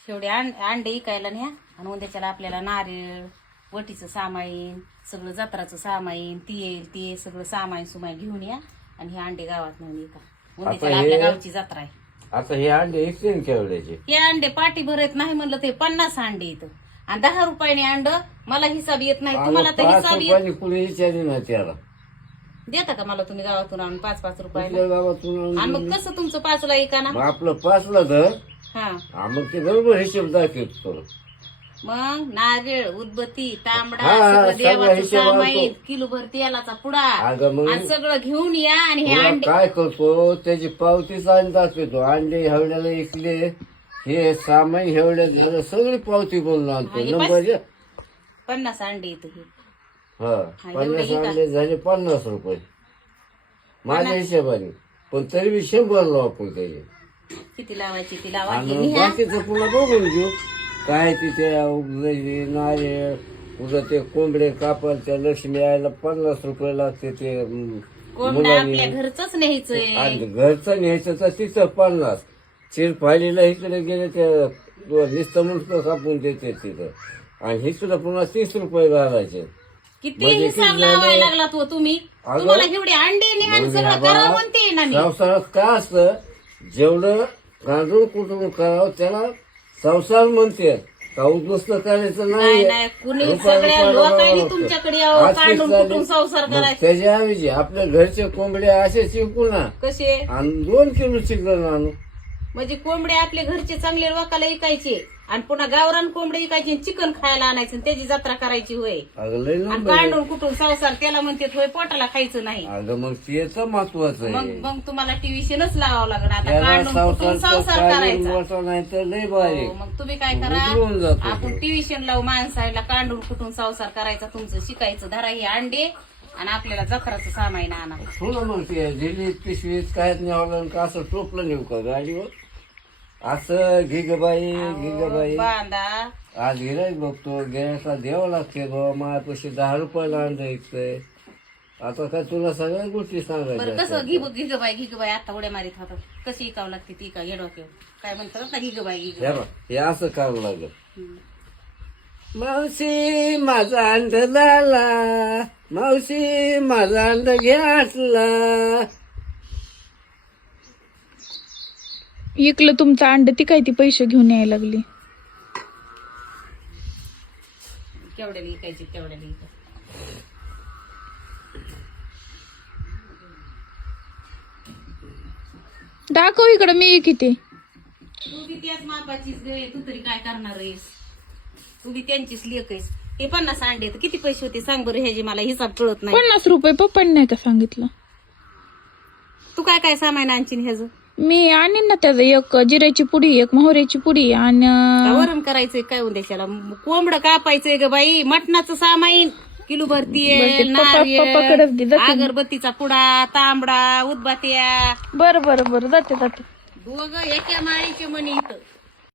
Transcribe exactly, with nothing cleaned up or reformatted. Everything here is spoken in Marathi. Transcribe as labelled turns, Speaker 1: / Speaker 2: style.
Speaker 1: एवढे अंडे इकायला न्या आणि उद्याच्याला आपल्याला नारळ वटीचं सामाईन सगळं जत्राचं सामाईन तेल ते सगळं सामाईन सुमाईन घेऊन या आणि हे अंडे गावात नेऊन इका उद्याच्याला आपल्या गावची जत्रा आहे.
Speaker 2: आता हे अंडे एकशे केवढ्याचे
Speaker 1: हे अंडे पाटी भरत नाही म्हणलं ते पन्नास अंडे येतं आणि दहा रुपयाने अंड मला हिसाब येत नाही तुम्हाला तर
Speaker 2: पाच
Speaker 1: हिसाब येत
Speaker 2: रुपयाने कुणी विचारली ना त्याला
Speaker 1: देता का मला तुम्ही गावातून आणून पाच पाच रुपयाला
Speaker 2: आपल्या गावातून
Speaker 1: आणि मग कसं तुमचं पाचला एका ना
Speaker 2: मग आपलं पाचला धर
Speaker 1: हा
Speaker 2: हा, मग ते बरोबर हिशोब दाखवतो
Speaker 1: मग नारळ उदबत्ती तांबडा
Speaker 2: हा,
Speaker 1: सगळं
Speaker 2: सगळं
Speaker 1: देवाचं
Speaker 2: हिशोब
Speaker 1: सामाईन
Speaker 2: आणतो.
Speaker 1: किलोभर तेलाचा पुडा
Speaker 2: अगं मग
Speaker 1: आणि सगळं घेऊन या आणि हे
Speaker 2: तुला
Speaker 1: अंडे
Speaker 2: काय करतो त्याची पावतीच आणि दाखवतो अंडे हेवड्याला इकले हे सामाई हेवड्या झालं सगळी पावती बोलून आणतो
Speaker 1: आणि
Speaker 2: नंबर
Speaker 1: बस. पन्नास अंडे येत हे
Speaker 2: हा पन्नास अंडे झाले पन्नास रुपये माझ्या हिशोबाने पण तरी मी शंभर लावू आपण त्याचे
Speaker 1: किती लावायची ती लावायची
Speaker 2: आणि
Speaker 1: न्या.
Speaker 2: बाकीचं पुन्हा बघून घेऊ काय तिथे उगले नारळ उद्या ते कोंबडे कापल त्या लक्ष्मी यायला पन्नास रुपये लागते ते अं,
Speaker 1: कोंबडा आपल्या घरचंच न्यायचंय
Speaker 2: आणि घरचं न्यायचं तर तिथं पन्नास चिरफालीला इकडे गेले ते नुसतं मुंडकं कापून देते तिथं आणि इकडं पुन्हा तीस रुपये घालायचे
Speaker 1: किती
Speaker 2: म्हणजे
Speaker 1: हिसाब
Speaker 2: किती
Speaker 1: लावायला
Speaker 2: झाले?
Speaker 1: लागला तो तुम्ही
Speaker 2: अगं,
Speaker 1: तुम्हाला एवढे अंडे न्या आणि
Speaker 2: मग
Speaker 1: सगळं
Speaker 2: ह्या
Speaker 1: करा
Speaker 2: बा-
Speaker 1: म्हणते ना मी
Speaker 2: संसारात काय असतं जेवढं गांडूळ कुटून करावं त्याला संसार म्हणते का उद्ध्वस्त करायचं
Speaker 1: नाही
Speaker 2: नाही
Speaker 1: नाही कुणी
Speaker 2: रुपया-
Speaker 1: सगळ्या
Speaker 2: रुपया
Speaker 1: लोकांनी
Speaker 2: लागतं.
Speaker 1: तुमच्याकडे यावं
Speaker 2: आज किती
Speaker 1: काढून
Speaker 2: झाले?
Speaker 1: कुठून संसार
Speaker 2: मग
Speaker 1: करायचा
Speaker 2: त्याच्याऐवजी आपल्या घरचे कोंबडे असे शिकू ना
Speaker 1: कसे
Speaker 2: आणि दोन किलो चिकन आणू
Speaker 1: म्हणजे कोंबडे आपले घरचे चांगले लोकाला विकायचे आणि पुन्हा गावरान कोंबडे विकायचे चिकन खायला आणायचं आणि त्याची जत्रा करायची होय
Speaker 2: अगं लय
Speaker 1: आणि
Speaker 2: नंबर आहे.
Speaker 1: काढून कुठून संसार त्याला म्हणते होय पोटाला खायचं नाही
Speaker 2: अगं मग तेच महत्वाचं
Speaker 1: मग
Speaker 2: आहे
Speaker 1: मग तुम्हाला ट्युशनच लावावं लागणार आता
Speaker 2: त्याला
Speaker 1: काढून कुठून
Speaker 2: संसार
Speaker 1: संसार करायचा
Speaker 2: मोठा नाही तर लय बारीक
Speaker 1: हो, मग तुम्ही काय करा
Speaker 2: उतरून जातो
Speaker 1: आपण ट्युशन लावू माणसाला काढून कुठून संसार करायचा तुमचं शिकायचं धरा हे अंडे आणि आपल्याला जत्राचं सामाईन आणा
Speaker 2: हो ना मग ते दिल्लीत पिशवीत काय न्यावलं का असं टोपलं नेऊ का गाडीवर असं घे ग बाई घे ग बाई
Speaker 1: बांधा
Speaker 2: आज गिरायक बघतो गिरायकला द्यावं लागते बाबा माझ्यापाशी दहा रुपयाला अंड ऐकतंय आता काय तुला सगळ्या गोष्टी
Speaker 1: बरं
Speaker 2: सांगायच्या
Speaker 1: कसं घी घी ग बाई घी ग बाई आता उड्या मारीत होता कशी इकावं लागते ती का घेडो काय म्हणतात ना घी ग बाई घी ग
Speaker 2: हे बघ, हे असं करावं लागत मावशी माझा अंड झाला मावशी माझा अंड घ्याटला
Speaker 3: इकलं तुमचं अंड ती काय ती पैसे घेऊन यायला लागली
Speaker 1: केवढ्याला इकायची तेवढ्याला इकायची
Speaker 3: दाखव इकडं मी किती
Speaker 1: तू बी त्याच मापाचीच गे तू तरी काय करणार आहेस तू बी त्यांचीच लेख आहेस हे पन्नास अंडे तर किती पैसे होते सांग बरं ह्याचे मला हिसाब कळत नाही
Speaker 3: पन्नास रुपये पप्पांनी नाही का सांगितलं
Speaker 1: तू काय काय सामान आणशील ह्याचं
Speaker 3: मी आणीन ना त्याचं एक जिऱ्याची पुडी एक मोहऱ्याची पुडी आणि
Speaker 1: का वरण करायचंय काय उद्याच्याला कोंबडं कापायचंय ग बाई मटणाचं सामाईन किलोभर तेल
Speaker 3: बरं, ते पप्पा- पप्पाकडेच दे,
Speaker 1: नारळ
Speaker 3: जाते मी.
Speaker 1: अगरबत्तीचा पुडा तांबडा उदबात्या
Speaker 3: बरं बरं बरं जाते जाते
Speaker 1: दोघं एका माळीचे मणी इथं